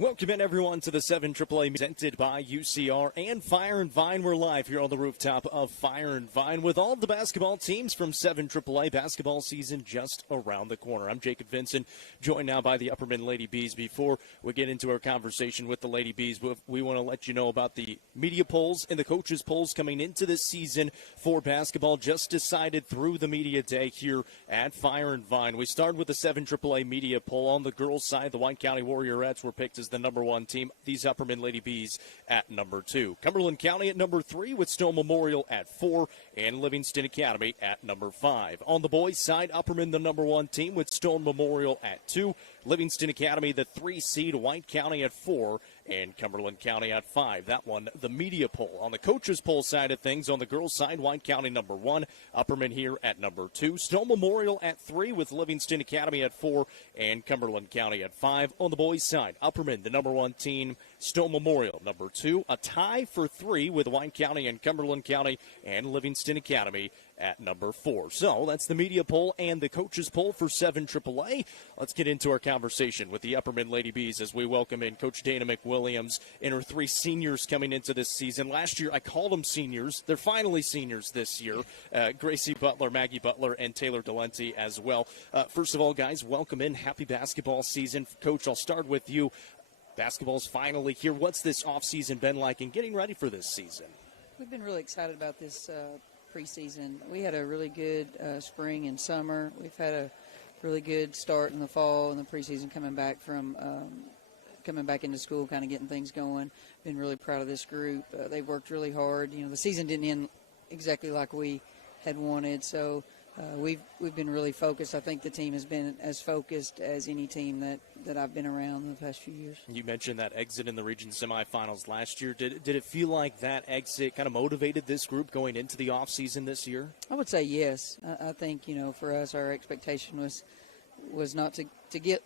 Welcome in, everyone, to the 7 AAA presented by UCR and Fire Vine. We're live here on the rooftop of Fire Vine with all the basketball teams from 7 AAA basketball season just around the corner. I'm Jacob Vincent, joined now by the Upperman Lady Bees. Before we get into our conversation with the Lady Bees, we want to let you know about the media polls and the coaches' polls coming into this season for basketball, just decided through the media day here at Fire Vine. We started with the 7 AAA media poll. On the girls' side, the White County Warriorettes were picked as the number one team. These Upperman Lady Bees at number 2. Cumberland County at number 3 with Stone Memorial at 4 and Livingston Academy at number 5. On the boys' side, Upperman the number 1 team with Stone Memorial at 2. Livingston Academy the 3 seed, White County at 4 and Cumberland County at 5. That one, the media poll. On the coaches' poll side of things, on the girls' side, White County number 1, Upperman here at number 2, Stone Memorial at 3 with Livingston Academy at 4 and Cumberland County at 5. On the boys' side, Upperman the number 1 team, Stone Memorial number 2, a tie for 3 with White County and Cumberland County and Livingston Academy at number 4. So that's the media poll and the coaches poll for 7 AAA. Let's get into our conversation with the Upperman Lady Bees as we welcome in Coach Dana McWilliams and her 3 seniors coming into this season. Last year I called them seniors. They're finally seniors this year. Gracie Butler, Maggie Butler, and Taylor Delente as well. First of all, guys, welcome in. Happy basketball season. Coach, I'll start with you. Basketball's finally here. What's this offseason been like in getting ready for this season? We've been really excited about this preseason. We had a really good spring and summer. We've had a really good start in the fall and the preseason coming back into school, kind of getting things going. Been really proud of this group. They've worked really hard. You know, the season didn't end exactly like we had wanted, so we've been really focused. I think the team has been as focused as any team that I've been around in the past few years. You mentioned that exit in the region semifinals last year. Did it feel like that exit kind of motivated this group going into the offseason this year? I would say yes. I think, for us, our expectation was not to get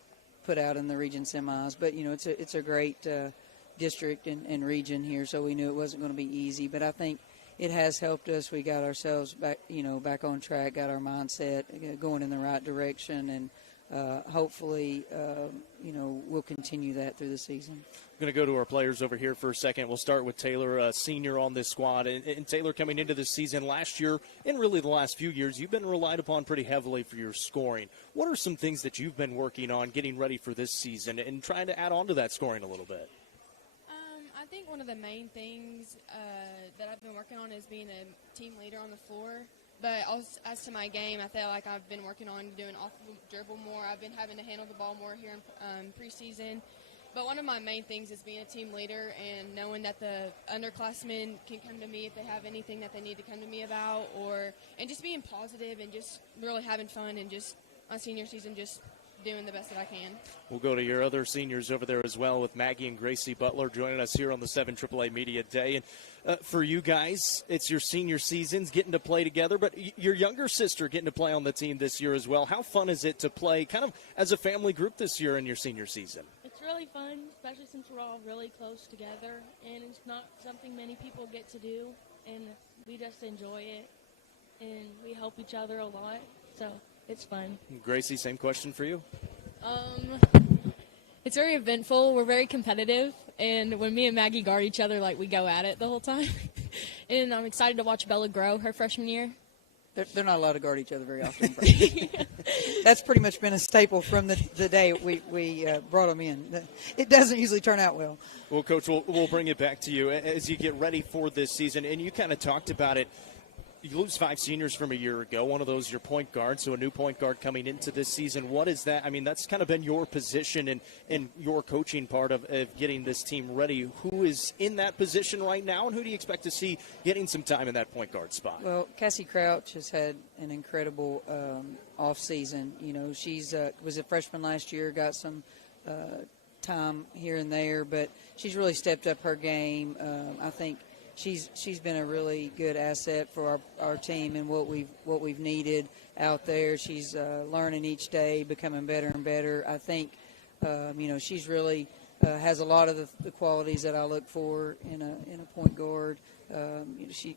put out in the region semis, but, it's a great district and region here, so we knew it wasn't going to be easy. But I think it has helped us. We got ourselves back, back on track, got our mindset going in the right direction, and hopefully, we'll continue that through the season. I'm going to go to our players over here for a second. We'll start with Taylor, a senior on this squad. And Taylor, coming into this season last year, and really the last few years, you've been relied upon pretty heavily for your scoring. What are some things that you've been working on getting ready for this season and trying to add on to that scoring a little bit? I think one of the main things that I've been working on is being a team leader on the floor. But as to my game, I feel like I've been working on doing off the dribble more. I've been having to handle the ball more here in preseason. But one of my main things is being a team leader and knowing that the underclassmen can come to me if they have anything that they need to come to me about, and just being positive and just really having fun, and just my senior season just doing the best that I can. We'll go to your other seniors over there as well, with Maggie and Gracie Butler joining us here on the 7 AAA Media Day. And for you guys, it's your senior seasons, getting to play together, but your younger sister getting to play on the team this year as well. How fun is it to play kind of as a family group this year in your senior season? It's really fun, especially since we're all really close together, and it's not something many people get to do, and we just enjoy it, and we help each other a lot, so it's fun. Gracie, same question for you. It's very eventful. We're very competitive, and when me and Maggie guard each other, we go at it the whole time. And I'm excited to watch Bella grow her freshman year. They're not allowed to guard each other very often. That's pretty much been a staple from the day we brought them in. It doesn't usually turn out well. Well, Coach, we'll bring it back to you as you get ready for this season, and you kind of talked about it. You lose 5 seniors from a year ago. One of those, your point guard, so a new point guard coming into this season. What is that? I mean, that's kind of been your position and your coaching part of getting this team ready. Who is in that position right now, and who do you expect to see getting some time in that point guard spot? Well, Cassie Crouch has had an incredible off season. She's was a freshman last year, got some time here and there, but she's really stepped up her game. I think she's been a really good asset for our team and what we've needed out there. She's learning each day, becoming better and better. I think she's really has a lot of the qualities that I look for in a point guard. She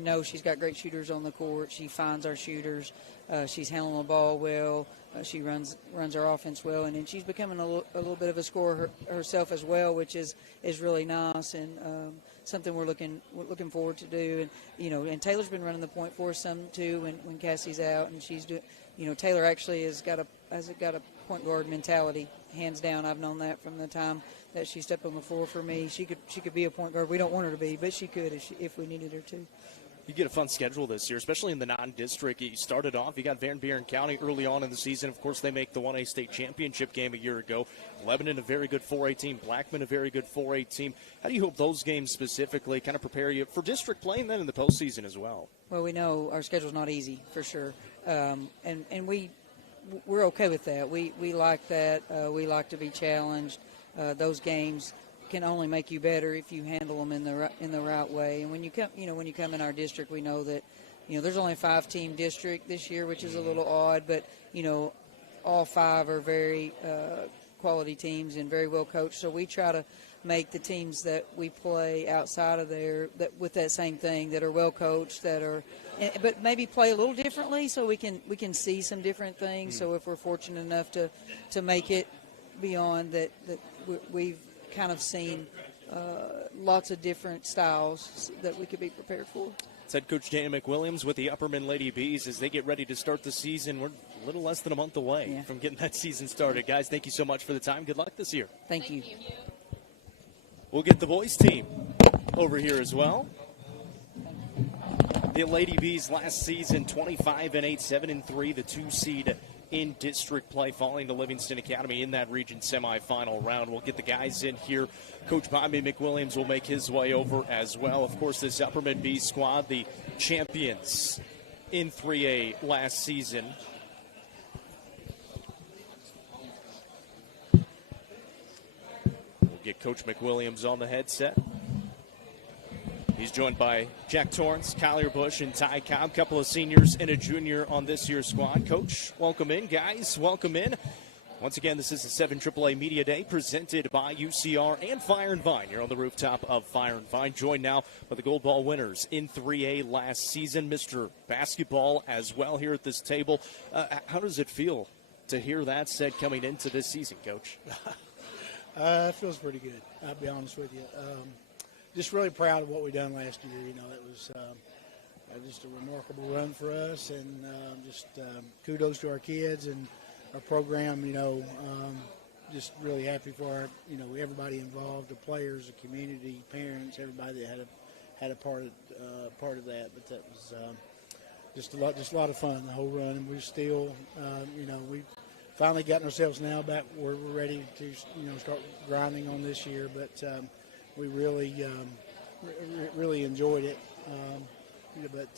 knows she's got great shooters on the court. She finds our shooters. She's handling the ball well. She runs our offense well, and she's becoming a little bit of a scorer herself as well, which is really nice and something we're looking forward to do. And and Taylor's been running the point for us some too when Cassie's out, and she's doing. Taylor actually has got a point guard mentality, hands down. I've known that from the time that she stepped on the floor for me. She could be a point guard. We don't want her to be, but she could if we needed her to. You get a fun schedule this year, especially in the non-district. You started off, you got Van Buren County early on in the season. Of course, they make the 1A state championship game a year ago. Lebanon, a very good 4A team. Blackman, a very good 4A team. How do you hope those games specifically kind of prepare you for district play and then in the postseason as well? Well, we know our schedule's not easy, for sure. And we're okay with that. We like that. We like to be challenged. Those games can only make you better if you handle them in the right way. And when you come in our district, we know that there's only a 5-team district this year, which is a little odd, but all 5 are very quality teams and very well coached. So we try to make the teams that we play outside of there with that same thing, that are well coached, but maybe play a little differently, so we can see some different things. So if we're fortunate enough to make it beyond that we've kind of seen lots of different styles that we could be prepared for. It's head coach Dana McWilliams with the Upperman Lady Bees as they get ready to start the season. We're a little less than a month away from getting that season started. Guys, thank you so much for the time. Good luck this year. Thank you. We'll get the boys team over here as well. The Lady Bees last season 25-8, 7-3, the 2 seed in district play, falling to Livingston Academy in that region semifinal round. We'll get the guys in here. Coach Bobby McWilliams will make his way over as well. Of course, this Upperman Bees squad, the champions in 3A last season. We'll get Coach McWilliams on the headset. He's joined by Jack Torrance, Kyler Bush, and Ty Cobb, a couple of seniors and a junior on this year's squad. Coach, welcome in. Guys, welcome in. Once again, this is the 7 AAA Media Day presented by UCR and Fire and Vine. You're on the rooftop of Fire and Vine, joined now by the Gold Ball winners in 3A last season, Mr. Basketball as well here at this table. How does it feel to hear that said coming into this season, Coach? It feels pretty good, I'll be honest with you. Just really proud of what we done last year. It was just a remarkable run for us, and kudos to our kids and our program. Just really happy for our, everybody involved, the players, the community, parents, everybody that had a part of that. But that was just a lot of fun the whole run, and we're still, we finally gotten ourselves now back where we're ready to, start grinding on this year. But we really enjoyed it, but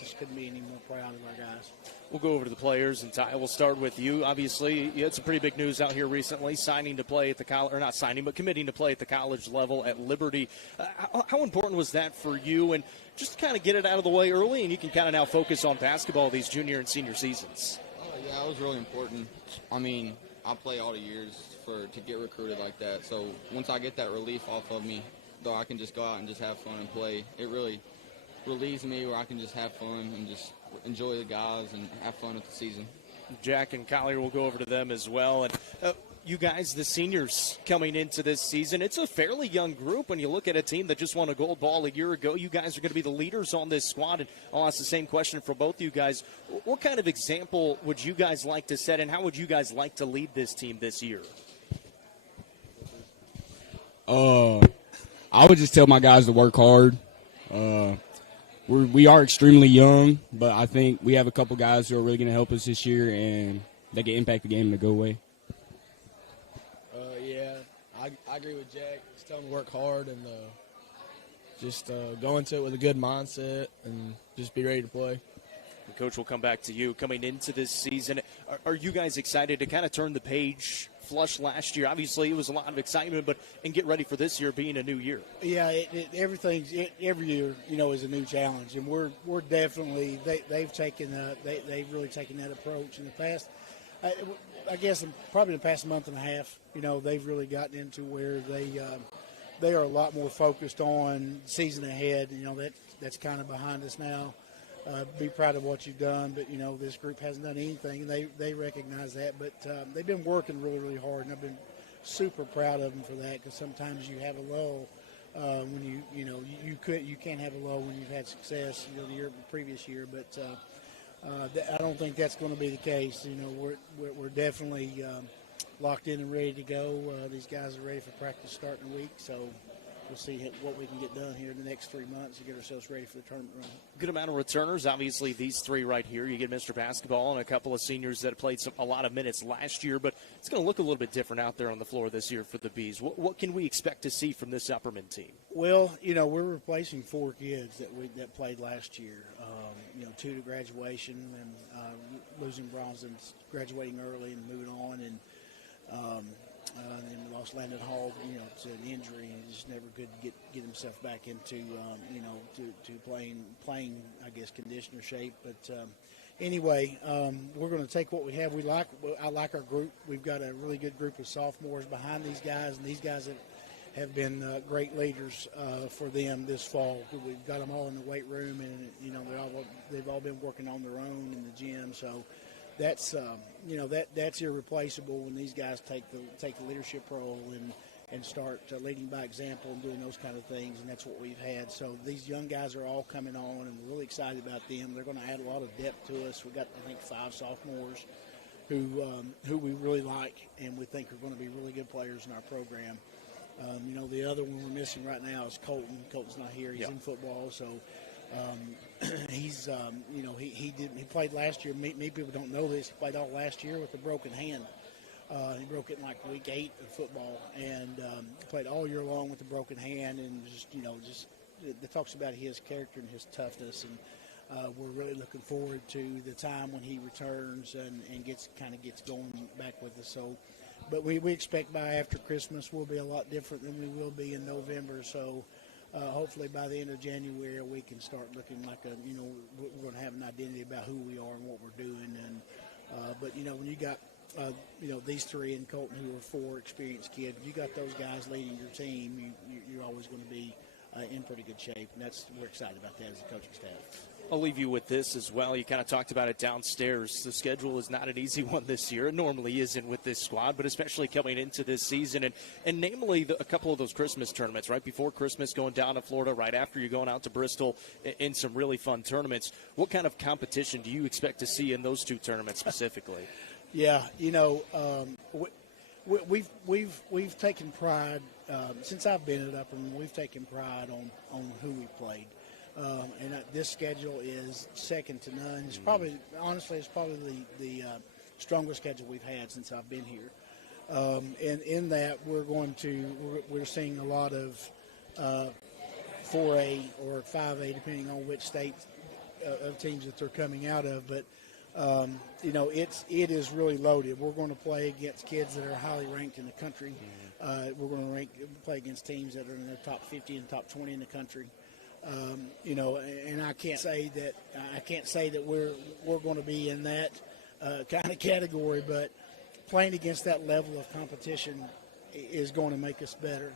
just couldn't be any more proud of our guys. We'll go over to the players, and Ty, we'll start with you. Obviously, you had some pretty big news out here recently, signing to play at the college, or not signing, but committing to play at the college level at Liberty. How important was that for you? And just to kind of get it out of the way early, and you can kind of now focus on basketball these junior and senior seasons. Yeah, it was really important. I mean, I play all the years to get recruited like that. So once I get that relief off of me, though I can just go out and just have fun and play, it really relieves me where I can just have fun and just enjoy the guys and have fun with the season. Jack and Collier will go over to them as well. And you guys, the seniors coming into this season, it's a fairly young group when you look at a team that just won a gold ball a year ago. You guys are going to be the leaders on this squad, and I'll ask the same question for both you guys. What kind of example would you guys like to set, and how would you guys like to lead this team this year? I would just tell my guys to work hard. We are extremely young, but I think we have a couple guys who are really going to help us this year, and they can impact the game in a good way. I agree with Jack. Just tell them to work hard and just go into it with a good mindset and just be ready to play. Coach, we'll come back to you. Coming into this season, are you guys excited to kind of turn the page, flush last year? Obviously, it was a lot of excitement, and get ready for this year being a new year. Yeah, every year, is a new challenge, and we're definitely they've really taken that approach in the past. I guess probably the past month and a half, they've really gotten into where they are a lot more focused on season ahead. That's kind of behind us now. be proud of what you've done. But, you know, this group hasn't done anything, and they recognize that. But they've been working really, really hard, and I've been super proud of them for that, because sometimes you have a lull when you can't have a lull when you've had success, you know, the previous year. But I don't think that's going to be the case. You know, we're definitely locked in and ready to go. These guys are ready for practice starting the week, so we'll see what we can get done here in the next 3 months to get ourselves ready for the tournament run. Good amount of returners. Obviously, these three right here. You get Mr. Basketball and a couple of seniors that played a lot of minutes last year, but it's going to look a little bit different out there on the floor this year for the Bees. What can we expect to see from this Upperman team? Well, you know, we're replacing 4 kids that played last year. You know, 2 to graduation, and losing Bronson, graduating early and moving on, and then we lost Landon Hall, you know, to an injury, and he's never good to get himself back into, you know, to playing, I guess, conditioner shape. But anyway, we're going to take what we have. I like our group. We've got a really good group of sophomores behind these guys, and these guys have been great leaders for them this fall. We've got them all in the weight room, and, you know, they've all been working on their own in the gym. So that's you know, that's irreplaceable when these guys take the leadership role and start leading by example and doing those kind of things, and that's what we've had. So these young guys are all coming on, and we're really excited about them. They're going to add a lot of depth to us. We've got, I think, 5 sophomores who we really like and we think are going to be really good players in our program. You know, the other one we're missing right now is Colton. Colton's not here. He's in football, so he's you know, he played last year. Many people don't know this. He played all last year with a broken hand. He broke it in like week 8 of football, and played all year long with a broken hand, and it talks about his character and his toughness, and we're really looking forward to the time when he returns and gets going back with us. So, but we expect by after Christmas we'll be a lot different than we will be in November. So hopefully by the end of January we can start looking like you know, we're going to have an identity about who we are and what we're doing. And but, you know, when you got you know, these 3 in Colton who are 4 experienced kids, you got those guys leading your team, you're always going to be in pretty good shape, and we're excited about that as a coaching staff. I'll leave you with this as well. You kind of talked about it downstairs. The schedule is not an easy one this year. It normally isn't with this squad, but especially coming into this season. And namely, a couple of those Christmas tournaments, right before Christmas, going down to Florida, right after you're going out to Bristol in some really fun tournaments. What kind of competition do you expect to see in those 2 tournaments specifically? Yeah, you know, we've taken pride, since I've been at Upperman, we've taken pride on who we played. And this schedule is second to none. It's probably the strongest schedule we've had since I've been here. And in that, we're seeing a lot of 4A or 5A, depending on which state of teams that they're coming out of. But you know, it is really loaded. We're going to play against kids that are highly ranked in the country. We're going to play against teams that are in the top 50 and top 20 in the country. You know, and I can't say that we're going to be in that kind of category, but playing against that level of competition is going to make us better.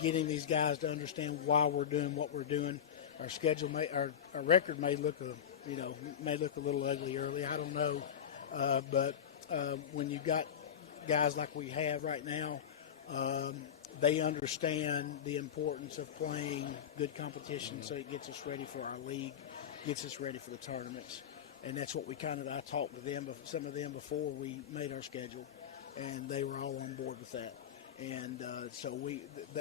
Getting these guys to understand why we're doing what we're doing. Our schedule our record may look a little ugly early. I don't know, but when you got guys like we have right now, they understand the importance of playing good competition, so it gets us ready for our league, gets us ready for the tournaments. And that's what I talked to them, some of them before we made our schedule, and they were all on board with that. And so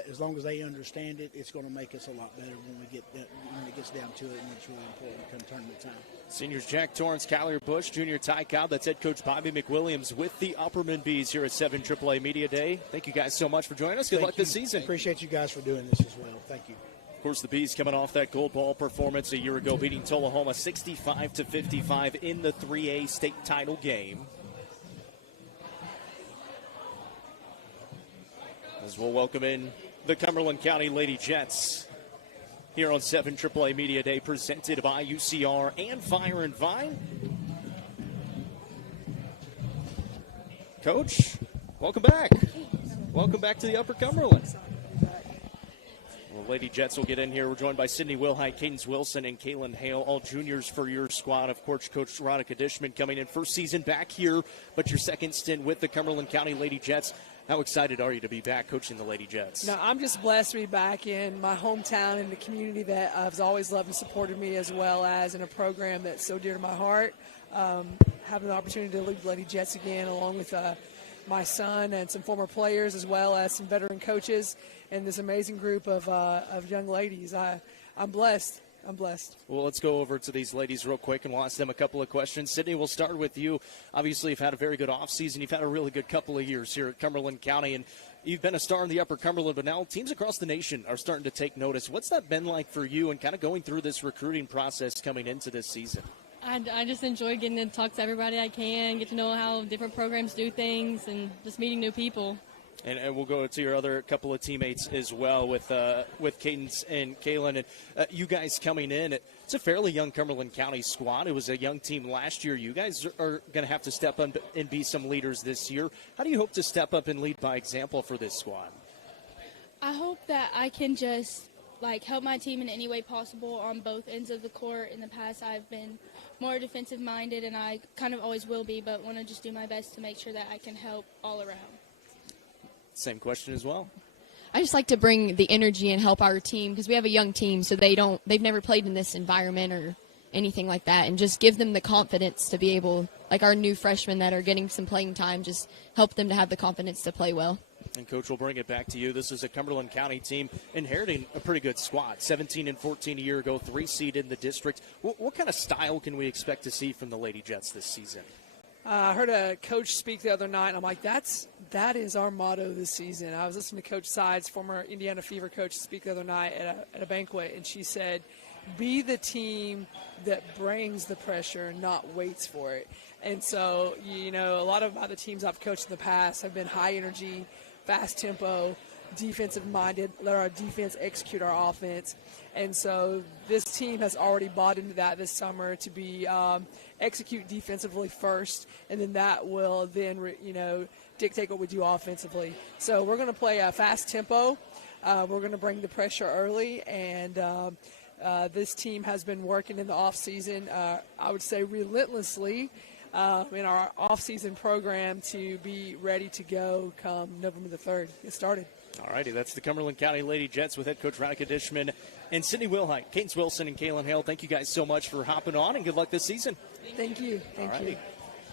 as long as they understand it, it's going to make us a lot better when it gets down to it, and it's really important come tournament time. Seniors Jack Torrance, Kyler Bush, Junior Ty Cobb. That's head coach Bobby McWilliams with the Upperman Bees here at 7 AAA Media Day. Thank you guys so much for joining us. Good luck this season. Appreciate you guys for doing this as well. Thank you. Of course, the Bees coming off that gold ball performance a year ago, beating Tullahoma 65-55 in the 3A state title game. As we'll welcome in the Cumberland County Lady Jets here on 7 AAA Media Day, presented by UCR and Fire Vine. Coach, welcome back. Welcome back to the Upper Cumberland. The Lady Jets will get in here. We're joined by Sydney Wilhite, Cadence Wilson, and Kaylin Hale, all juniors for your squad. Of course, Coach Veronica Dishman coming in first season back here, but your second stint with the Cumberland County Lady Jets. How excited are you to be back coaching the Lady Jets? No, I'm just blessed to be back in my hometown and the community that has always loved and supported me, as well as in a program that's so dear to my heart. Having the opportunity to lead the Lady Jets again, along with my son and some former players, as well as some veteran coaches, and this amazing group of young ladies. I'm blessed. I'm blessed. Well, let's go over to these ladies real quick, and we'll ask them a couple of questions. Sydney, we'll start with you. Obviously, you've had a very good offseason. You've had a really good couple of years here at Cumberland County, and you've been a star in the Upper Cumberland, but now teams across the nation are starting to take notice. What's that been like for you and kind of going through this recruiting process coming into this season? I just enjoy getting to talk to everybody I can, get to know how different programs do things, and just meeting new people. And we'll go to your other couple of teammates as well with Cadence and Kaylin. And you guys coming in, it's a fairly young Cumberland County squad. It was a young team last year. You guys are going to have to step up and be some leaders this year. How do you hope to step up and lead by example for this squad? I hope that I can just help my team in any way possible on both ends of the court. In the past, I've been more defensive minded, and I kind of always will be, but want to just do my best to make sure that I can help all around. Same question as well. I just like to bring the energy and help our team, because we have a young team, so they've never played in this environment or anything like that, and just give them the confidence to be able, like our new freshmen that are getting some playing time, just help them to have the confidence to play well. And Coach, we'll bring it back to you. This is a Cumberland County team inheriting a pretty good squad. 17-14 a year ago, 3 seed in the district. What kind of style can we expect to see from the Lady Jets this season? I heard a coach speak the other night, and I'm like, that is our motto this season. I was listening to Coach Sides, former Indiana Fever coach, speak the other night at a banquet, and she said, be the team that brings the pressure, not waits for it. And so, a lot of other teams I've coached in the past have been high energy, fast tempo, defensive minded, let our defense execute our offense. And so this team has already bought into that this summer to be execute defensively first, and then that will then dictate what we do offensively. So we're going to play a fast tempo. We're going to bring the pressure early, and this team has been working in the off season, I would say relentlessly, in our off-season program to be ready to go come November the 3rd. Get started. All righty, that's the Cumberland County Lady Jets with head coach Veronica Dishman and Sydney Wilhite, Cadence Wilson, and Kaylin Hale. Thank you guys so much for hopping on, and good luck this season. Thank you. Thank you.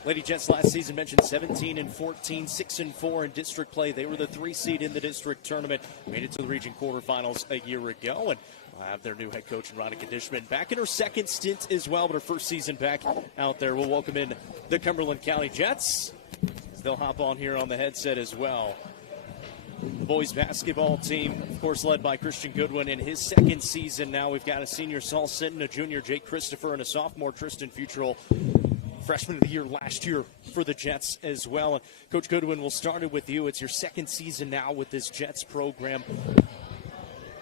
Lady Jets last season mentioned 17-14, 6-4 in district play. They were the 3 seed in the district tournament, made it to the region quarterfinals a year ago, and have their new head coach, Veronica Dishman, back in her second stint as well, but her first season back out there. We'll welcome in the Cumberland County Jets. They'll hop on here on the headset as well. The boys basketball team, of course, led by Christian Goodwin in his second season now. We've got a senior, Saul Sinton, a junior, Jake Christopher, and a sophomore, Tristan Futrell, freshman of the year last year for the Jets as well. And Coach Goodwin, we'll start it with you. It's your second season now with this Jets program.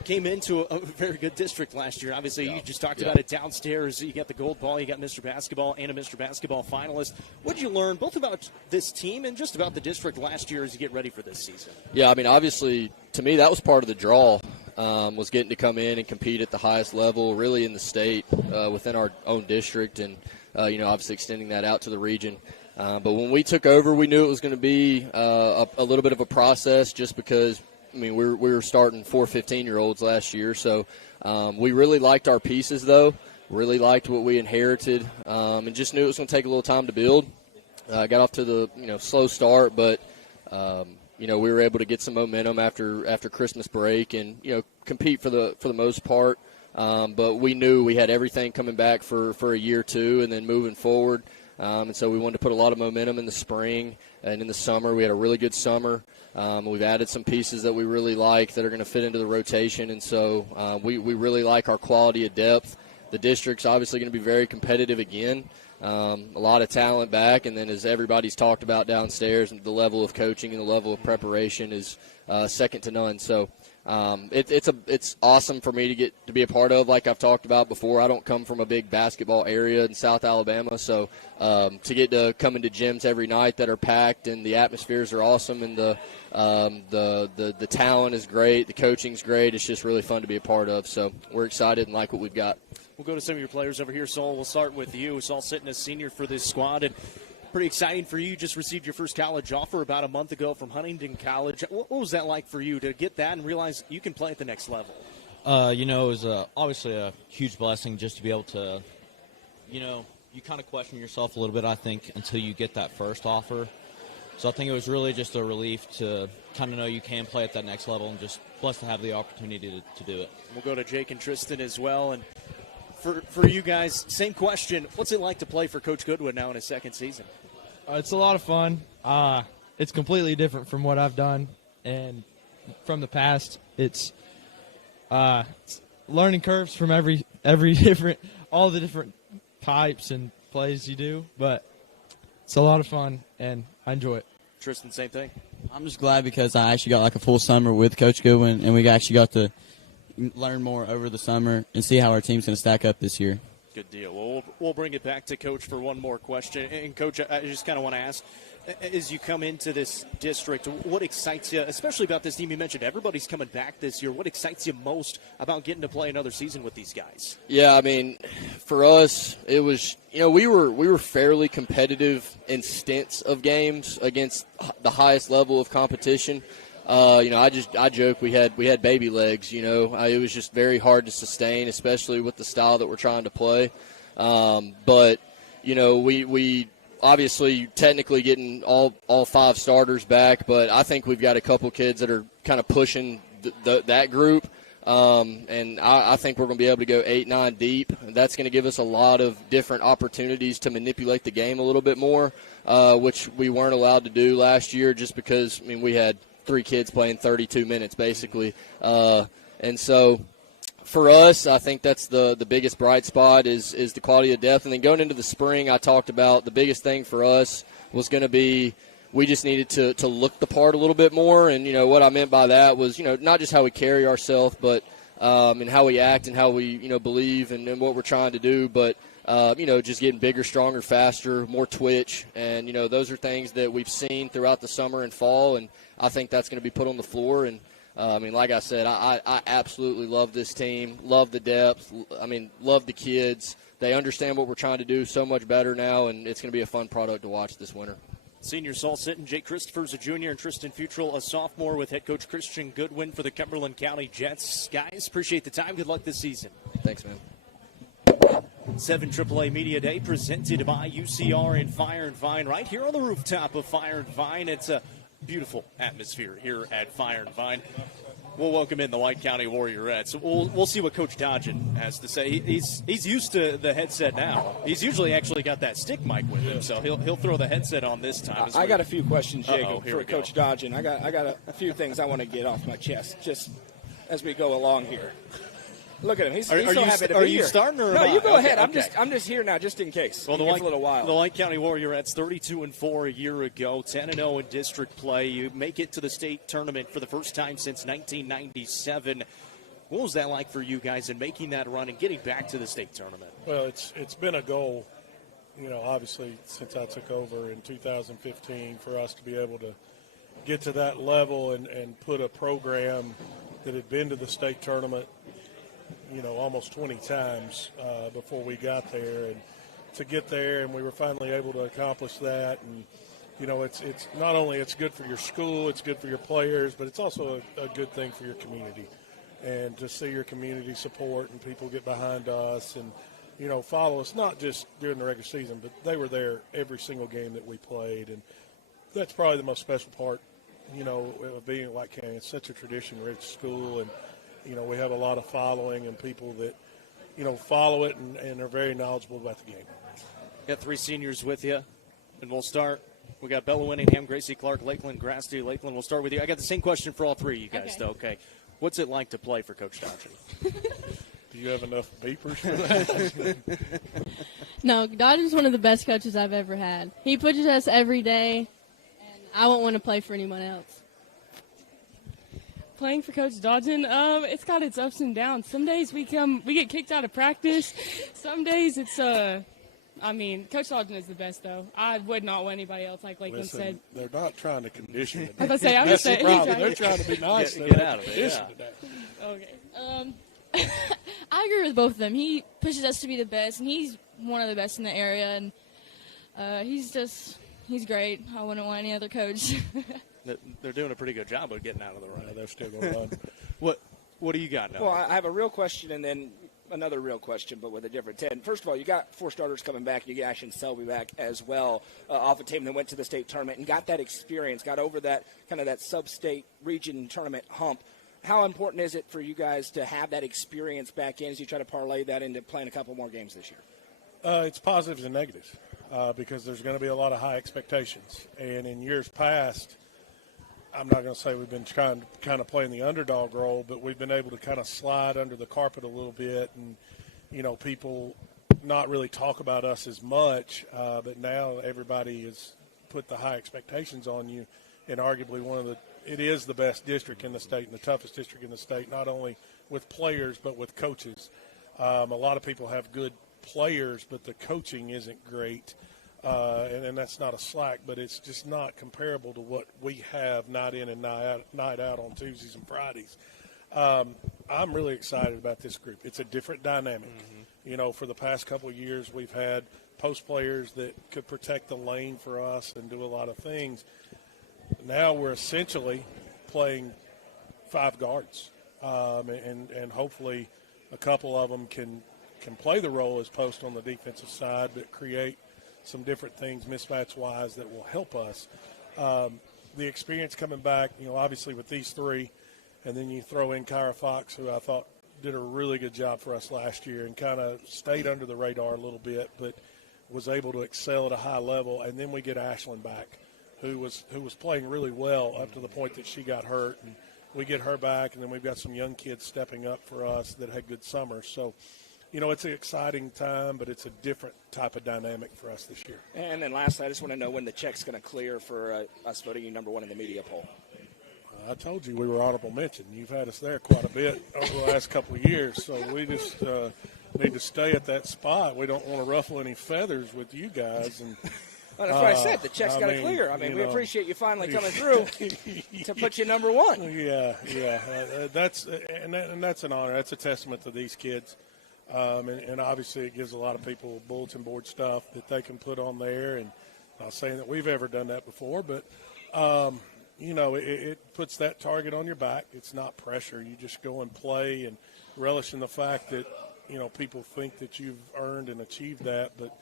Came into a very good district last year. Obviously, you just talked about it downstairs. You got the gold ball, you got Mr. Basketball, and a Mr. Basketball finalist. What did you learn both about this team and just about the district last year as you get ready for this season? Yeah, I mean, obviously, to me, that was part of the draw, was getting to come in and compete at the highest level, really in the state, within our own district, and, obviously extending that out to the region. But when we took over, we knew it was going to be a little bit of a process just because – we were starting 4 15-year-olds last year, so we really liked our pieces, though. Really liked what we inherited, and just knew it was going to take a little time to build. Got off to the slow start, but we were able to get some momentum after Christmas break and compete for the most part. But we knew we had everything coming back for a year or two, and then moving forward. And so we wanted to put a lot of momentum in the spring and in the summer. We had a really good summer. We've added some pieces that we really like that are going to fit into the rotation, and so we really like our quality of depth. The district's obviously going to be very competitive again. A lot of talent back, and then as everybody's talked about downstairs, the level of coaching and the level of preparation is second to none. So it's awesome for me to get to be a part of. Like I've talked about before, I don't come from a big basketball area in South Alabama, so to get to come into gyms every night that are packed and the atmospheres are awesome and the talent is great, the coaching's great. It's just really fun to be a part of. So we're excited and like what we've got. We'll go to some of your players over here. Saul, we'll start with you. Saul sitting as senior for this squad, and pretty exciting for you. You just received your first college offer about a month ago from Huntington College. What was that like for you to get that and realize you can play at the next level? It was obviously a huge blessing just to be able to, you kind of question yourself a little bit, I think, until you get that first offer. So I think it was really just a relief to kind of know you can play at that next level, and just blessed to have the opportunity to do it. We'll go to Jake and Tristan as well. And for you guys, same question. What's it like to play for Coach Goodwin now in his second season? It's a lot of fun. It's completely different from what I've done, and from the past. It's learning curves from every different, all the different types and plays you do, but it's a lot of fun, and I enjoy it. Tristan, same thing. I'm just glad because I actually got like a full summer with Coach Goodwin, and we actually got to learn more over the summer and see how our team's going to stack up this year. Good deal. Well, we'll bring it back to Coach for one more question. And, Coach, I just kind of want to ask, as you come into this district, what excites you, especially about this team? You mentioned everybody's coming back this year. What excites you most about getting to play another season with these guys? Yeah, I mean, for us, it was, we were fairly competitive in stints of games against the highest level of competition. I joke we had baby legs. It was just very hard to sustain, especially with the style that we're trying to play. But we obviously technically getting all five starters back, but I think we've got a couple kids that are kind of pushing that group. And I think we're going to be able to go 8-9 deep. That's going to give us a lot of different opportunities to manipulate the game a little bit more, which we weren't allowed to do last year just because, we had 3 kids playing 32 minutes basically. And so for us, I think that's the biggest bright spot is the quality of depth. And then going into the spring, I talked about the biggest thing for us was going to be we just needed to look the part a little bit more. And, what I meant by that was, not just how we carry ourselves, but and how we act and how we, believe and what we're trying to do. But, just getting bigger, stronger, faster, more twitch. And, those are things that we've seen throughout the summer and fall. And I think that's going to be put on the floor. And, like I said, I absolutely love this team, love the depth, love the kids. They understand what we're trying to do so much better now, and it's going to be a fun product to watch this winter. Senior Saul Sitton, Jake Christopher's a junior, and Tristan Futrell a sophomore with head coach Christian Goodwin for the Cumberland County Jets. Guys, appreciate the time. Good luck this season. Thanks, man. 7 AAA Media Day presented by UCR and Fire and Vine right here on the rooftop of Fire and Vine. It's a beautiful atmosphere here at Fire and Vine. We'll welcome in the White County Warriorettes. We'll see what Coach Dodgen has to say. He's used to the headset now. He's usually actually got that stick mic with him, so he'll throw the headset on this time. I got a few questions, Jacob, for Coach Dodgen. I got a few things I want to get off my chest just as we go along here. Look at him. He's so happy to be here. Are you starting or no? You go ahead. Okay. I'm just here now, just in case. Well, a little while. The White County Warriorettes 32-4 a year ago, 10-0 in district play. You make it to the state tournament for the first time since 1997. What was that like for you guys in making that run and getting back to the state tournament? Well, it's been a goal, obviously since I took over in 2015 for us to be able to get to that level and put a program that had been to the state tournament almost 20 times before we got there, and to get there, and we were finally able to accomplish that. And it's not only it's good for your school, it's good for your players, but it's also a good thing for your community. And to see your community support and people get behind us and follow us, not just during the regular season, but they were there every single game that we played, and that's probably the most special part. Of being at White County. It's such a tradition-rich school, and we have a lot of following and people that, follow it and are very knowledgeable about the game. Got 3 seniors with you, and we'll start. We got Bella Winningham, Gracie Clark, Lakeland Grassley. Lakeland, we'll start with you. I got the same question for all 3 of you guys, though. Okay. What's it like to play for Coach Dodgen? Do you have enough beepers for that? No, Dodger's one of the best coaches I've ever had. He pushes us every day, and I won't want to play for anyone else. Playing for Coach Dodgen, it's got its ups and downs. Some days we get kicked out of practice. Some days it's Coach Dodgen is the best though. I would not want anybody else, like Lakeland said. They're not trying to condition it. I was gonna say, I'm That's just the saying, problem. They're trying to be nice. Get out of it. Yeah. Okay. I agree with both of them. He pushes us to be the best, and he's one of the best in the area, and he's great. I wouldn't want any other coach. They're doing a pretty good job of getting out of the run. They're still going to run. What do you got now? Well, I have a real question and then another real question, but with a different 10. First of all, you got 4 starters coming back. You get Ashton Selby back as well, off a team that went to the state tournament and got that experience, got over that kind of that sub-state region tournament hump. How important is it for you guys to have that experience back in as you try to parlay that into playing a couple more games this year? It's positives and negatives because there's going to be a lot of high expectations. And in years past, I'm not going to say we've been trying to kind of playing the underdog role, but we've been able to kind of slide under the carpet a little bit and, people not really talk about us as much. But now everybody has put the high expectations on you, and arguably it is the best district in the state and the toughest district in the state, not only with players but with coaches. A lot of people have good players, but the coaching isn't great. And that's not a slack, but it's just not comparable to what we have night in and night out on Tuesdays and Fridays. I'm really excited about this group. It's a different dynamic. For the past couple of years, we've had post players that could protect the lane for us and do a lot of things. Now we're essentially playing 5 guards, and hopefully a couple of them can play the role as post on the defensive side, but create some different things mismatch-wise that will help us. The experience coming back, obviously with these 3, and then you throw in Kyra Fox, who I thought did a really good job for us last year and kind of stayed under the radar a little bit, but was able to excel at a high level. And then we get Ashlyn back, who was playing really well up to the point that she got hurt. And we get her back, and then we've got some young kids stepping up for us that had good summers. So, it's an exciting time, but it's a different type of dynamic for us this year. And then lastly, I just want to know when the check's going to clear for us voting you number 1 in the media poll. I told you we were honorable mention. You've had us there quite a bit over the last couple of years, so we just need to stay at that spot. We don't want to ruffle any feathers with you guys. And well, that's what I said. The check's got to clear. We appreciate you finally coming through to put you number 1. Yeah. That's an honor. That's a testament to these kids. And obviously it gives a lot of people bulletin board stuff that they can put on there. And not saying that we've ever done that before, but, it puts that target on your back. It's not pressure. You just go and play and relish in the fact that, people think that you've earned and achieved that. But,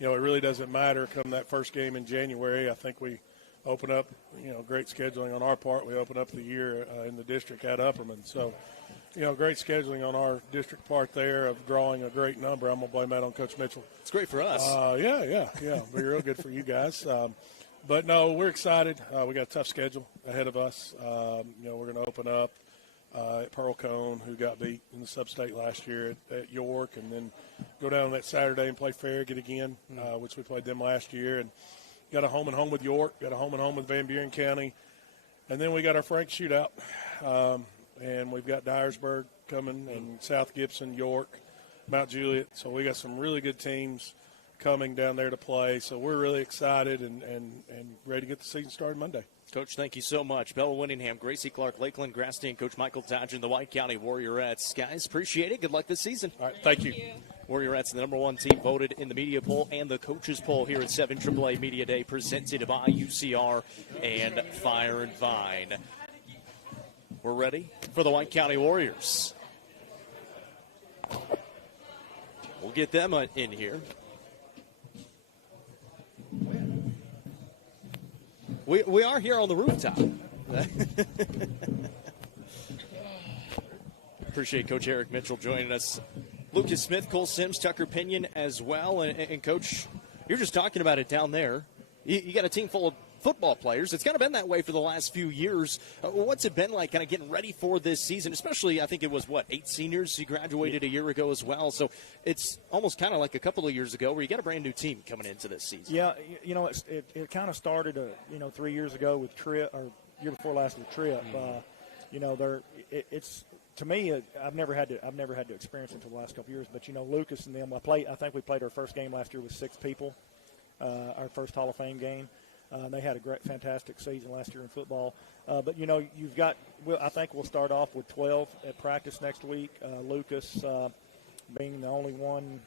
it really doesn't matter come that first game in January. I think we open up, great scheduling on our part. We open up the year in the district at Upperman. So, great scheduling on our district part there of drawing a great number. I'm going to blame that on Coach Mitchell. It's great for us. Yeah. Be real good for you guys. But, no, we're excited. We got a tough schedule ahead of us. We're going to open up at Pearl Cone, who got beat in the sub-state last year at York, and then go down that Saturday and play Farragut again, which we played them last year. And got a home-and-home with York, got a home-and-home with Van Buren County. And then we got our Frank shootout. And we've got Dyersburg coming, and South Gibson, York, Mount Juliet. So we got some really good teams coming down there to play. So we're really excited and ready to get the season started Monday. Coach, thank you so much. Bella Winningham, Gracie Clark, Lakeland Grassley, and Coach Michael Dodgen, the White County Warriorettes. Guys, appreciate it. Good luck this season. All right, thank you. Warriorettes, the number 1 team voted in the media poll and the coaches poll here at 7 AAA Media Day, presented by UCR and Fire and Vine. We're ready for the White County Warriors. We'll get them in here. We are here on the rooftop. Appreciate Coach Eric Mitchell joining us. Lucas Smith, Cole Sims, Tucker Pinion as well. And Coach, you're just talking about it down there. You got a team full of football players. It's kind of been that way for the last few years. What's it been like kind of getting ready for this season, especially I think it was, 8 seniors? You graduated a year ago as well. So it's almost kind of like a couple of years ago where you got a brand new team coming into this season. Yeah, it kind of started, 3 years ago with Trip, or year before last with Trip. It's to me, I've never had to experience it until the last couple of years. But Lucas and them, I think we played our first game last year with 6 people, our first Hall of Fame game. They had a fantastic season last year in football. But you've got. I think we'll start off with 12 at practice next week. Lucas being the only one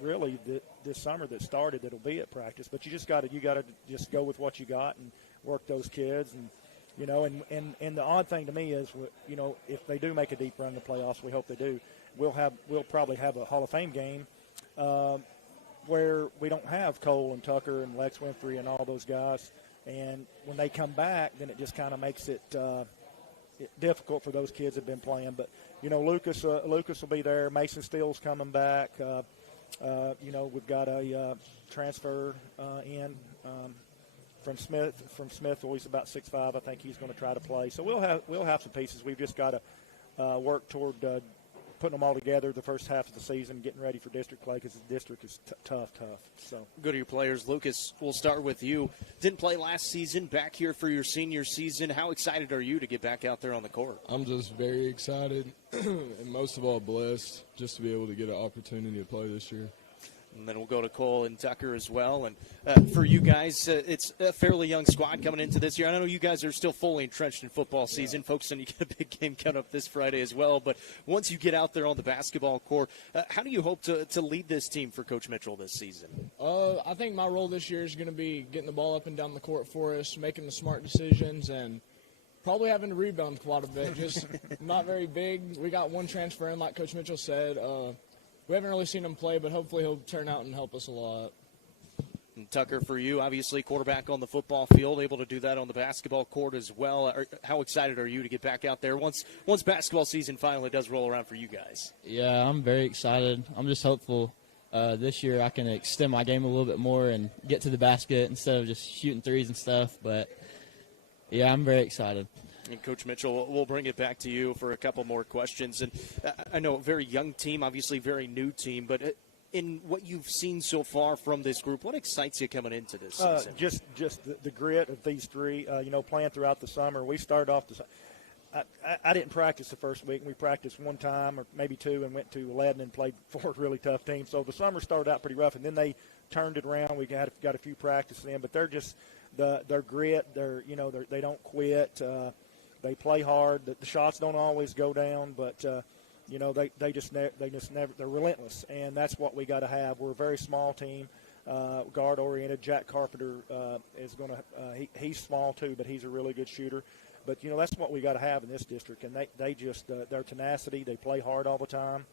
really this summer that started that'll be at practice. But you got to just go with what you got and work those kids. And and the odd thing to me is, if they do make a deep run in the playoffs, we hope they do. We'll probably have a Hall of Fame game where we don't have Cole and Tucker and Lex Winfrey and all those guys. And when they come back, then it just kind of makes it difficult for those kids that have been playing. But Lucas will be there. Mason Steele's coming back. We've got a transfer in. From Smithville, he's about 6'5". I think he's going to try to play. So we'll have some pieces. We've just got to work toward putting them all together the first half of the season, getting ready for district play because the district is tough. So go to your players. Lucas, we'll start with you. Didn't play last season. Back here for your senior season. How excited are you to get back out there on the court? I'm just very excited, and most of all blessed just to be able to get an opportunity to play this year. And then we'll go to Cole and Tucker as well. And for you guys, it's a fairly young squad coming into this year. I know you guys are still fully entrenched in football season. Focusing, you get a big game coming up this Friday as well. But once you get out there on the basketball court, how do you hope to lead this team for Coach Mitchell this season? I think my role this year is going to be getting the ball up and down the court for us, making the smart decisions, and probably having to rebound quite a bit. Just not very big. We got one transfer in, like Coach Mitchell said. We haven't really seen him play, but hopefully he'll turn out and help us a lot. And Tucker, for you, obviously quarterback on the football field, able to do that on the basketball court as well. How excited are you to get back out there once basketball season finally does roll around for you guys? Yeah, I'm very excited. I'm just hopeful this year I can extend my game a little bit more and get to the basket instead of just shooting threes and stuff. But, yeah, I'm very excited. And Coach Mitchell, we'll bring it back to you for a couple more questions. And I know a very young team, obviously very new team, but in what you've seen so far from this group, what excites you coming into this season? Just the grit of these three, playing throughout the summer. We started off I didn't practice the first week. We practiced one time or maybe two and went to Aladdin and played 4 really tough teams. So the summer started out pretty rough, and then they turned it around. We got a few practices in, but they're just their grit. They don't quit. They play hard. The shots don't always go down, but they just never. They're relentless, and that's what we got to have. We're a very small team, guard oriented. Jack Carpenter is going to. He's small too, but he's a really good shooter. But that's what we got to have in this district, and they just their tenacity. They play hard all the time.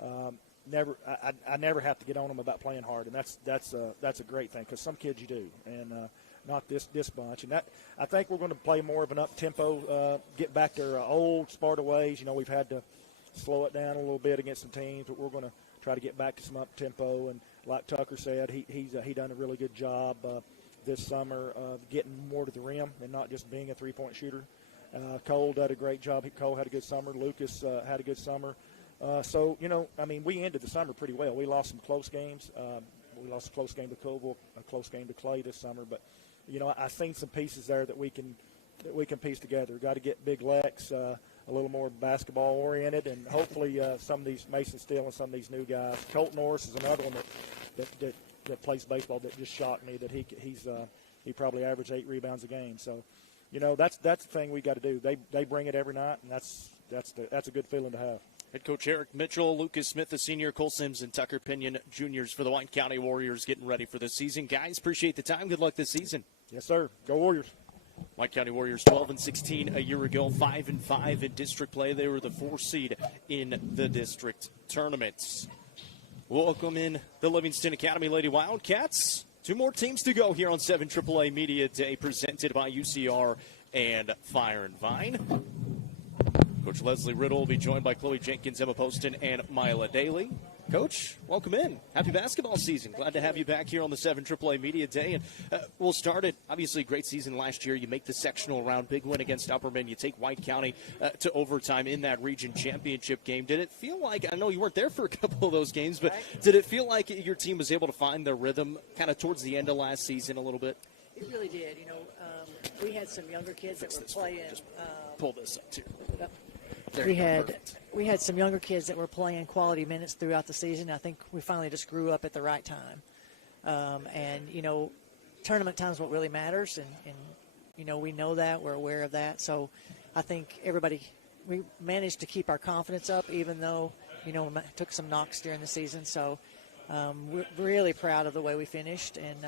I never have to get on them about playing hard, and that's a great thing because some kids you do, and. Not this bunch. And I think we're going to play more of an up-tempo, get back to our old Sparta ways. We've had to slow it down a little bit against some teams, but we're going to try to get back to some up-tempo. And like Tucker said, he done a really good job this summer getting more to the rim and not just being a three-point shooter. Cole did a great job. Cole had a good summer. Lucas had a good summer. We ended the summer pretty well. We lost some close games. We lost a close game to Coval, a close game to Clay this summer, but I've seen some pieces there that we can piece together. Got to get Big Lex a little more basketball oriented, and hopefully some of these Mason Steele and some of these new guys. Colt Norris is another one that plays baseball that just shocked me that he probably averaged 8 rebounds a game. So that's the thing we got to do. They bring it every night, and that's a good feeling to have. Head coach Eric Mitchell, Lucas Smith, the senior, Cole Sims, and Tucker Pinion, juniors for the White County Warriors getting ready for this season. Guys, appreciate the time. Good luck this season. Yes, sir. Go Warriors. White County Warriors 12-16 a year ago, 5-5 in district play. They were the 4 seed in the district tournaments. Welcome in the Livingston Academy Lady Wildcats. 2 more teams to go here on 7 AAA Media Day, presented by UCR and Fire and Vine. Coach Leslie Riddle will be joined by Chloe Jenkins, Emma Poston, and Mila Daly. Coach, welcome in. Happy basketball season. Glad to have you back here on the 7 AAA Media Day. And we'll start it. Obviously, great season last year. You make the sectional round, big win against Upperman. You take White County to overtime in that region championship game. Did it feel like, I know you weren't there for a couple of those games, but did it feel like your team was able to find their rhythm kind of towards the end of last season a little bit? It really did. You know, we had some younger kids that were playing. Pull this up, too. We had some younger kids that were playing quality minutes throughout the season. I think we finally just grew up at the right time. And, you know, tournament time is what really matters. And, you know, we know that. We're aware of that. So I think we managed to keep our confidence up, even though, you know, we took some knocks during the season. So we're really proud of the way we finished and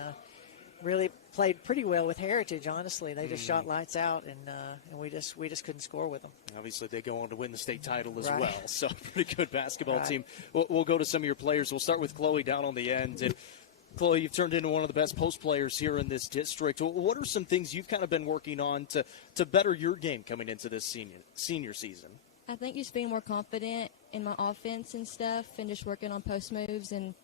really played pretty well with Heritage, honestly. They just shot lights out, and we just couldn't score with them. Obviously, they go on to win the state title as well, so pretty good basketball team. We'll go to some of your players. We'll start with Chloe down on the end. And Chloe, you've turned into one of the best post players here in this district. What are some things you've kind of been working on to better your game coming into this senior season? I think just being more confident in my offense and stuff, and just working on post moves and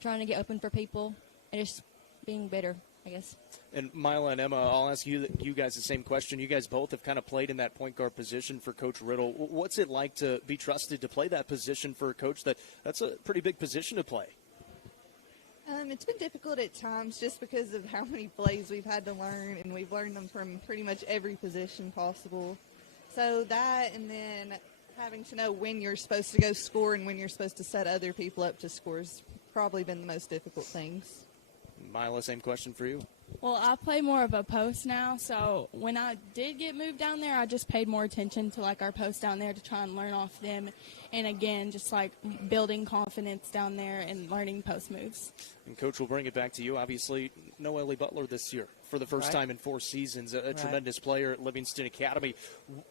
trying to get open for people, and just being better, I guess. And Mila and Emma, I'll ask you guys the same question. You guys both have kind of played in that point guard position for Coach Riddle. What's it like to be trusted to play that position for a coach that's a pretty big position to play? It's been difficult at times just because of how many plays we've had to learn, and we've learned them from pretty much every position possible. So that, and then having to know when you're supposed to go score and when you're supposed to set other people up to score has probably been the most difficult things. Mila, same question for you. Well, I play more of a post now, so when I did get moved down there, I just paid more attention to, like, our posts down there to try and learn off them. And, again, just, like, building confidence down there and learning post moves. And, Coach, we'll bring it back to you. Obviously, no Ellie Butler this year for the first time in 4 seasons, a tremendous player at Livingston Academy.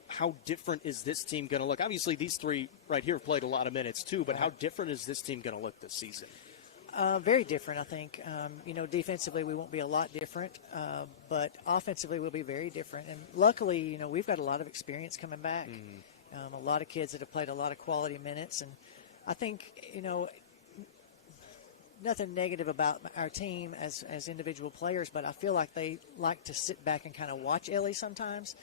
How different is this team going to look? Obviously, these three right here have played a lot of minutes, too, but how different is this team going to look this season? Very different, I think. You know, defensively we won't be a lot different, but offensively we'll be very different. And luckily, you know, we've got a lot of experience coming back. A lot of kids that have played a lot of quality minutes. And I think, you know, nothing negative about our team as individual players, but I feel like they like to sit back and kind of watch Ellie sometimes.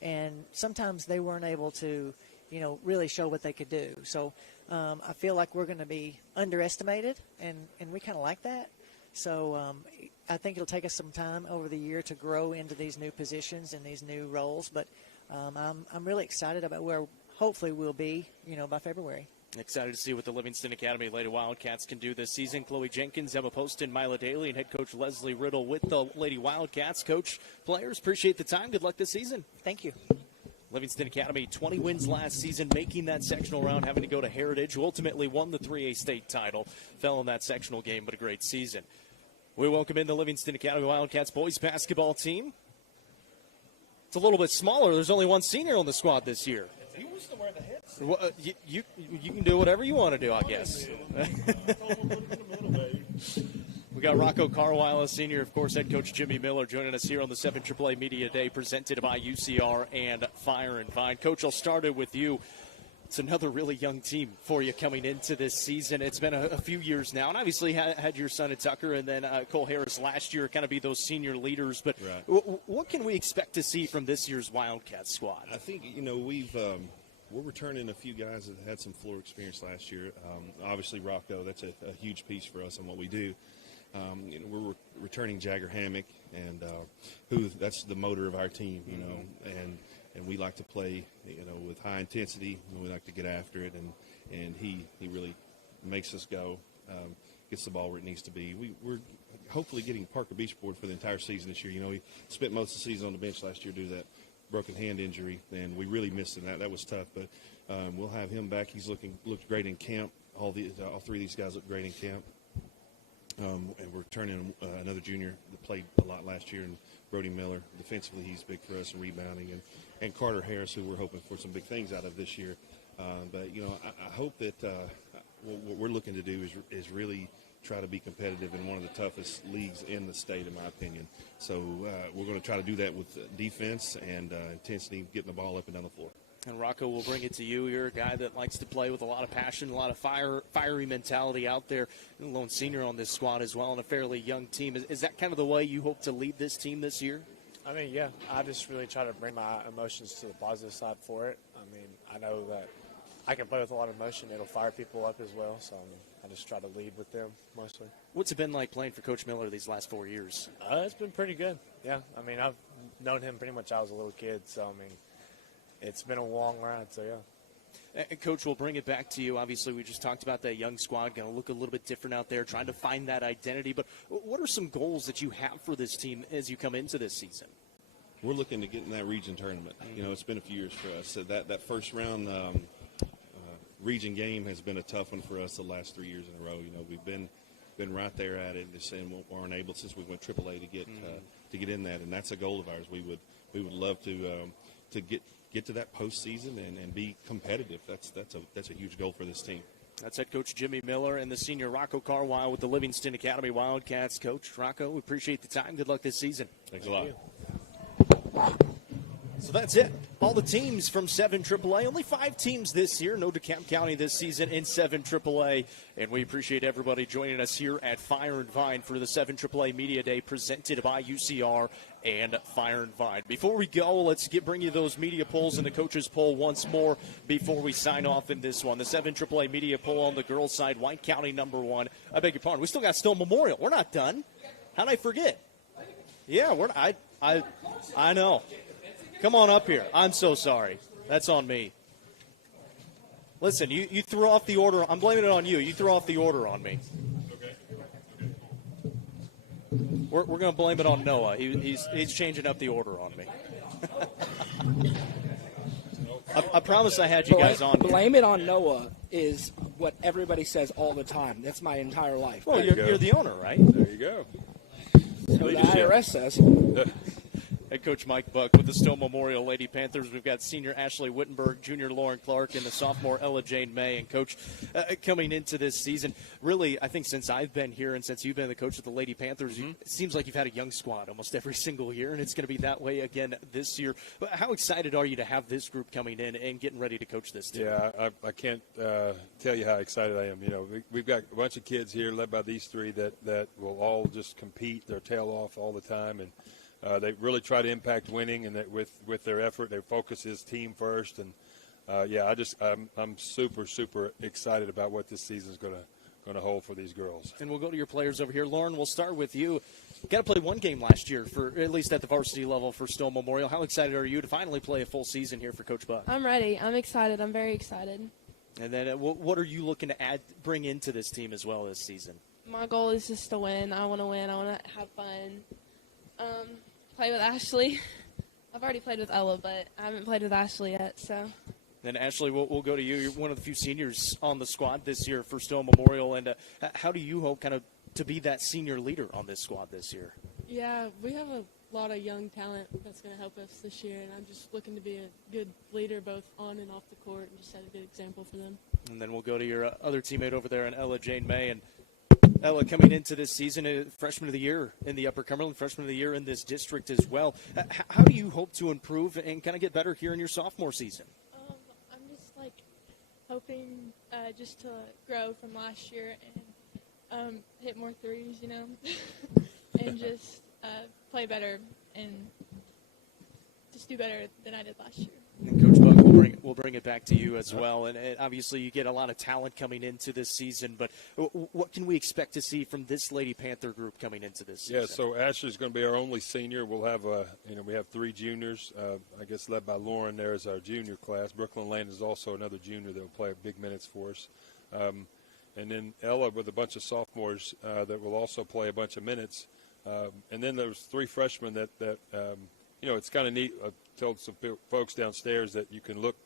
And sometimes they weren't able to, you know, really show what they could do. So I feel like we're going to be underestimated, and we kind of like that. So I think it'll take us some time over the year to grow into these new positions and these new roles. But I'm really excited about where hopefully we'll be, you know, by February. Excited to see what the Livingston Academy Lady Wildcats can do this season. Chloe Jenkins, Emma Poston, Mila Daly, and head coach Leslie Riddle with the Lady Wildcats. Coach, players, appreciate the time. Good luck this season. Thank you. Livingston Academy, 20 wins last season, making that sectional round, having to go to Heritage, who ultimately won the 3A state title. Fell in that sectional game, but a great season. We welcome in the Livingston Academy Wildcats boys basketball team. It's a little bit smaller. There's only one senior on the squad this year. He wants to wear the headset. Well, you can do whatever you want to do, I guess. We got Rocco Carwile, a senior, of course, head coach Jimmy Miller joining us here on the 7 AAA Media Day presented by UCR and Fire and Vine. Coach, I'll start it with you. It's another really young team for you coming into this season. It's been a few years now, and obviously had your son at Tucker and then Cole Harris last year kind of be those senior leaders. But what can we expect to see from this year's Wildcats squad? I think, you know, we're returning a few guys that had some floor experience last year. Obviously, Rocco, that's a huge piece for us in what we do. You know, we're returning Jagger Hammock, and that's the motor of our team, you know, and we like to play, you know, with high intensity, and we like to get after it, and he really makes us go, gets the ball where it needs to be. We're hopefully getting Parker Beachboard for the entire season this year. You know, he spent most of the season on the bench last year due to that broken hand injury, and we really missed him. That was tough, but we'll have him back. He's looked great in camp. All three of these guys look great in camp. And we're turning another junior that played a lot last year, and Brody Miller. Defensively, he's big for us in rebounding, and Carter Harris, who we're hoping for some big things out of this year. But, you know, I hope that what we're looking to do is really try to be competitive in one of the toughest leagues in the state, in my opinion. So we're going to try to do that with defense and intensity, getting the ball up and down the floor. And Rocco, will bring it to you. You're a guy that likes to play with a lot of passion, a lot of fiery mentality out there. You're a lone senior on this squad as well, and a fairly young team. Is that kind of the way you hope to lead this team this year? I mean, yeah. I just really try to bring my emotions to the positive side for it. I mean, I know that I can play with a lot of emotion. It'll fire people up as well, so I just try to lead with them mostly. What's it been like playing for Coach Miller these last 4 years? It's been pretty good, yeah. I mean, I've known him pretty much since I was a little kid, so, I mean, it's been a long ride, so yeah. And Coach, we'll bring it back to you. Obviously, we just talked about that young squad, going to look a little bit different out there, trying to find that identity. But what are some goals that you have for this team as you come into this season? We're looking to get in that region tournament. You know, it's been a few years for us. So that first round region game has been a tough one for us the last 3 years in a row. You know, we've been right there at it, and we weren't able since we went AAA to get in that, and that's a goal of ours. We would love to get to that postseason and be competitive. That's a huge goal for this team. That's head coach Jimmy Miller and the senior Rocco Carwile with the Livingston Academy Wildcats. Coach Rocco, we appreciate the time. Good luck this season. Thanks a lot. So that's it. All the teams from 7 AAA. Only 5 teams this year. No DeKalb County this season in 7 AAA. And we appreciate everybody joining us here at Fire and Vine for the 7 AAA Media Day presented by UCR and Fire and Vine. Before we go, let's bring you those media polls and the coaches poll once more before we sign off in this one. The 7 AAA Media poll on the girls' side, White County #1. I beg your pardon. We still got Still Memorial. We're not done. How'd I forget? Yeah, I know. Come on up here. I'm so sorry. That's on me. Listen, you threw off the order. I'm blaming it on you. You threw off the order on me. We're going to blame it on Noah. He's changing up the order on me. I promise I had you guys on. Blame it on Noah is what everybody says all the time. That's my entire life. Well, you're the owner, right? There you go. So the IRS says. Head coach Mike Buck with the Stowe Memorial Lady Panthers. We've got senior Ashley Wittenberg, junior Lauren Clark, and the sophomore Ella Jane May. And, Coach, coming into this season, really, I think since I've been here and since you've been the coach of the Lady Panthers, it seems like you've had a young squad almost every single year, and it's going to be that way again this year. But how excited are you to have this group coming in and getting ready to coach this team? Yeah, I can't tell you how excited I am. You know, we've got a bunch of kids here led by these three that will all just compete their tail off all the time, and they really try to impact winning, and that with their effort, their focus is team first. And I'm super excited about what this season is going to hold for these girls. And we'll go to your players over here. Lauren, we'll start with you. Got to play one game last year, for at least at the varsity level for Stowe Memorial. How excited are you to finally play a full season here for Coach Buck? I'm ready. I'm excited. I'm very excited. And then what are you looking to bring into this team as well this season? My goal is just to win. I want to win. I want to have fun. Play with Ashley. I've already played with Ella, but I haven't played with Ashley yet. So. And Ashley, we'll go to you. You're one of the few seniors on the squad this year for Stowe Memorial. And how do you hope kind of to be that senior leader on this squad this year? Yeah, we have a lot of young talent that's going to help us this year, and I'm just looking to be a good leader both on and off the court and just set a good example for them. And then we'll go to your other teammate over there, and Ella Jane May. And Ella, coming into this season, freshman of the year in the Upper Cumberland, freshman of the year in this district as well. How do you hope to improve and kind of get better here in your sophomore season? I'm just hoping just to grow from last year and hit more threes, and just play better and just do better than I did last year. And Coach Buck, we'll bring it back to you as well. And obviously you get a lot of talent coming into this season, but what can we expect to see from this Lady Panther group coming into this season? Yeah, so Ashley's going to be our only senior. We'll have, we have 3 juniors, I guess led by Lauren there is our junior class. Brooklyn Lane is also another junior that will play big minutes for us. And then Ella with a bunch of sophomores that will also play a bunch of minutes. And then there's 3 freshmen that it's kind of neat. I told some folks downstairs that you can look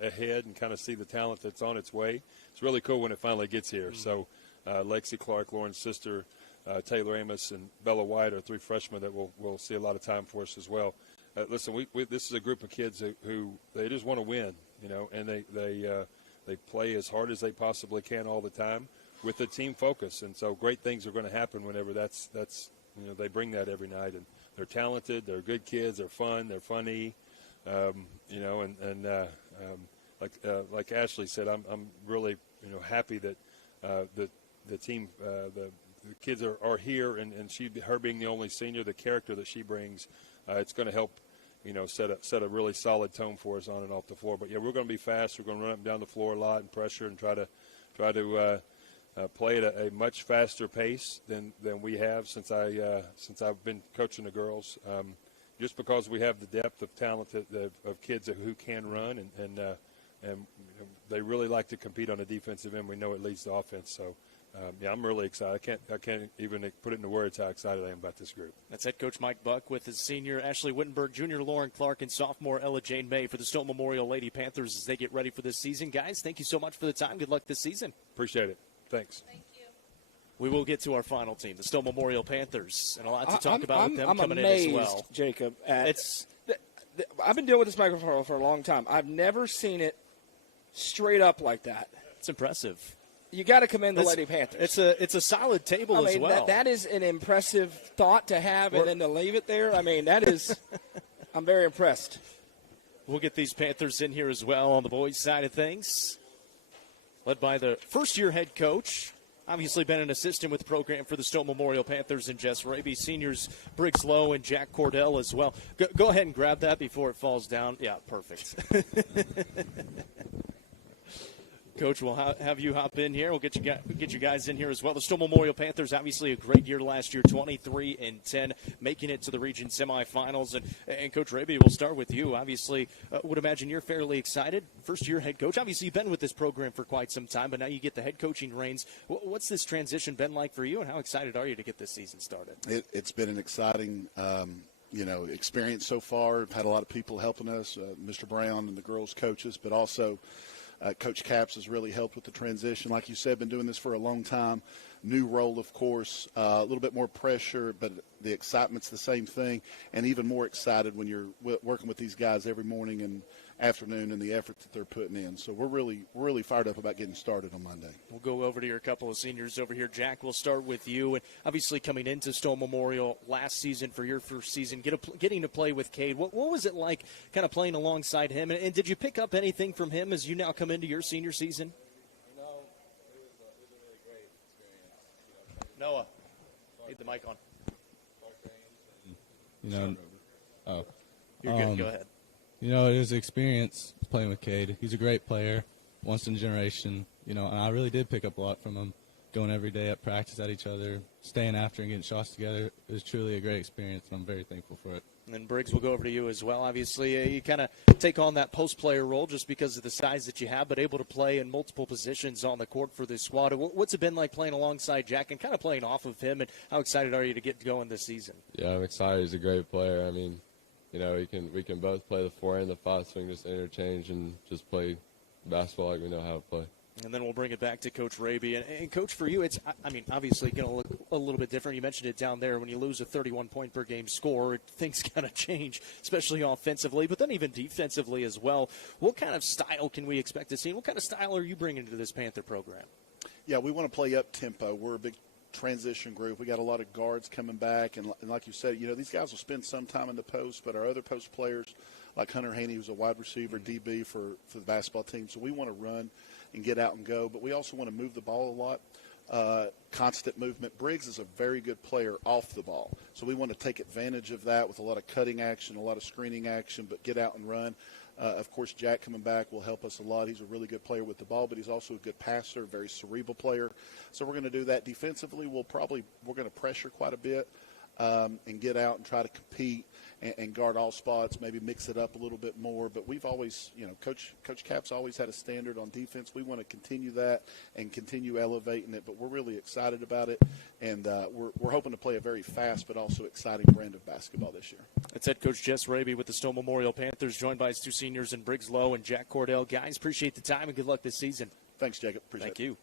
ahead and kind of see the talent that's on its way. It's really cool when it finally gets here. Mm-hmm. So Lexi Clark, Lauren's sister, Taylor Amos, and Bella White are 3 freshmen that will see a lot of time for us as well. Listen, this is a group of kids who they just want to win, and they play as hard as they possibly can all the time with a team focus. And so great things are going to happen whenever that's they bring that every night. And they're talented, they're good kids, they're fun, they're funny, like Ashley said, I'm really happy that the team the kids are here, and her being the only senior, the character that she brings, it's going to help set a really solid tone for us on and off the floor. But yeah, we're going to be fast. We're going to run up and down the floor a lot and pressure and try to play at a much faster pace than we have since I've been coaching the girls. Just because we have the depth of talent of kids who can run and they really like to compete on the defensive end. We know it leads to offense. So. Yeah, I'm really excited. I can't even put it into words how excited I am about this group. That's head coach Mike Buck with his senior Ashley Wittenberg, junior Lauren Clark, and sophomore Ella Jane May for the Stone Memorial Lady Panthers as they get ready for this season. Guys, thank you so much for the time. Good luck this season. Appreciate it. Thanks. Thank you. We will get to our final team, the Stone Memorial Panthers, and a lot to talk about with them I'm coming amazed, in as well. Jacob. I've been dealing with this microphone for a long time. I've never seen it straight up like that. It's impressive. You got to commend the Lady Panthers. It's a solid table as well. That is an impressive thought to have, and then to leave it there. I mean, that is – I'm very impressed. We'll get these Panthers in here as well on the boys' side of things. Led by the first-year head coach, obviously been an assistant with the program for the Stone Memorial Panthers and Jess Raby. Seniors Briggs Lowe and Jack Cordell as well. Go ahead and grab that before it falls down. Yeah, perfect. Coach, we'll have you hop in here. We'll get you guys in here as well. The Stone Memorial Panthers, obviously a great year last year, 23-10, making it to the region semifinals. And Coach Raby, we'll start with you. Obviously, would imagine you're fairly excited. First-year head coach. Obviously, you've been with this program for quite some time, but now you get the head coaching reins. What's this transition been like for you, and how excited are you to get this season started? It's been an exciting experience so far. I've had a lot of people helping us, Mr. Brown and the girls' coaches, but also Coach Capps has really helped with the transition. Like you said, been doing this for a long time. New role, of course, a little bit more pressure, but the excitement's the same thing, and even more excited when you're working with these guys every morning and afternoon and the effort that they're putting in. So we're really fired up about getting started on Monday. We'll go over to your couple of seniors over here. Jack, we'll start with you. And obviously coming into Stone Memorial last season for your first season, getting to play with Cade. What was it like kind of playing alongside him? And did you pick up anything from him as you now come into your senior season? It was a really great experience. Noah, need the mic on. You're good. Go ahead. It was an experience playing with Cade. He's a great player, once in a generation. And I really did pick up a lot from him, going every day at practice at each other, staying after and getting shots together. It was truly a great experience, and I'm very thankful for it. And then Briggs, will go over to you as well. Obviously, you kind of take on that post player role just because of the size that you have, but able to play in multiple positions on the court for this squad. What's it been like playing alongside Jack and kind of playing off of him, and how excited are you to get going this season? Yeah, I'm excited. He's a great player. I mean, we can both play the 4 and the 5 swing, just interchange and just play basketball like we know how to play. And then we'll bring it back to Coach Raby. And Coach, for you, it's, obviously going to look a little bit different. You mentioned it down there. When you lose a 31-point-per-game score, things kind of change, especially offensively, but then even defensively as well. What kind of style can we expect to see? What kind of style are you bringing to this Panther program? Yeah, we want to play up-tempo. We're a big transition group. We got a lot of guards coming back, and like you said, these guys will spend some time in the post, but our other post players, like Hunter Haney, who's a wide receiver, DB for the basketball team, so we want to run and get out and go, but we also want to move the ball a lot, constant movement. Briggs is a very good player off the ball, so we want to take advantage of that with a lot of cutting action, a lot of screening action, but get out and run. Of course, Jack coming back will help us a lot. He's a really good player with the ball, but he's also a good passer, very cerebral player. So we're going to do that. Defensively, we're going to pressure quite a bit and get out and try to compete and guard all spots, maybe mix it up a little bit more. But we've always, Coach Capps always had a standard on defense. We want to continue that and continue elevating it, but we're really excited about it. And we're hoping to play a very fast but also exciting brand of basketball this year. That's head coach Jess Raby with the Stone Memorial Panthers, joined by his 2 seniors in Briggs Lowe and Jack Cordell. Guys, appreciate the time and good luck this season. Thanks, Jacob. Appreciate it. Thank you.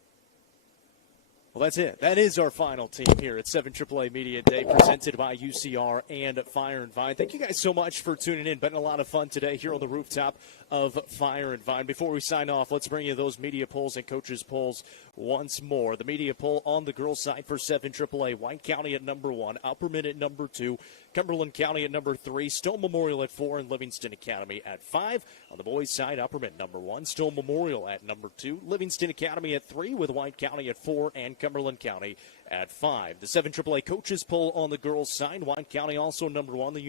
Well, that's it. That is our final team here at 7 AAA Media Day, presented by UCR and Fire and Vine. Thank you guys so much for tuning in. Been a lot of fun today here on the rooftop of Fire and Vine. Before we sign off, let's bring you those media polls and coaches polls once more. The media poll on the girls' side for 7 AAA, White County at number 1, Upperman at number 2, Cumberland County at number 3, Stone Memorial at 4, and Livingston Academy at 5. On the boys' side, Upperman number 1, Stone Memorial at number 2, Livingston Academy at 3, with White County at 4, and Cumberland County at 5. The 7 AAA coaches poll on the girls' side, White County also number 1, the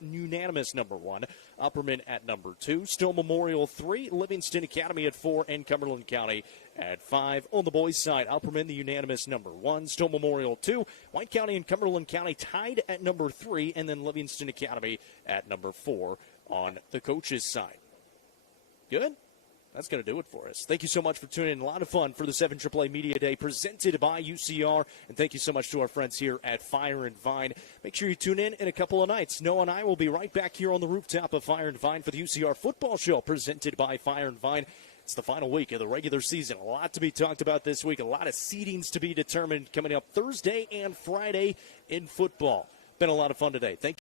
unanimous number 1, Upperman at number 2, Stone Memorial 3, Livingston Academy at 4, and Cumberland County at 5. On the boys' side, Upperman the unanimous number 1, Stone Memorial 2, White County and Cumberland County tied at number 3, and then Livingston Academy at number 4 on the coaches' side. Good? That's going to do it for us. Thank you so much for tuning in. A lot of fun for the 7 AAA Media Day presented by UCR. And thank you so much to our friends here at Fire and Vine. Make sure you tune in a couple of nights. Noah and I will be right back here on the rooftop of Fire and Vine for the UCR football show presented by Fire and Vine. It's the final week of the regular season. A lot to be talked about this week. A lot of seedings to be determined coming up Thursday and Friday in football. Been a lot of fun today. Thank you.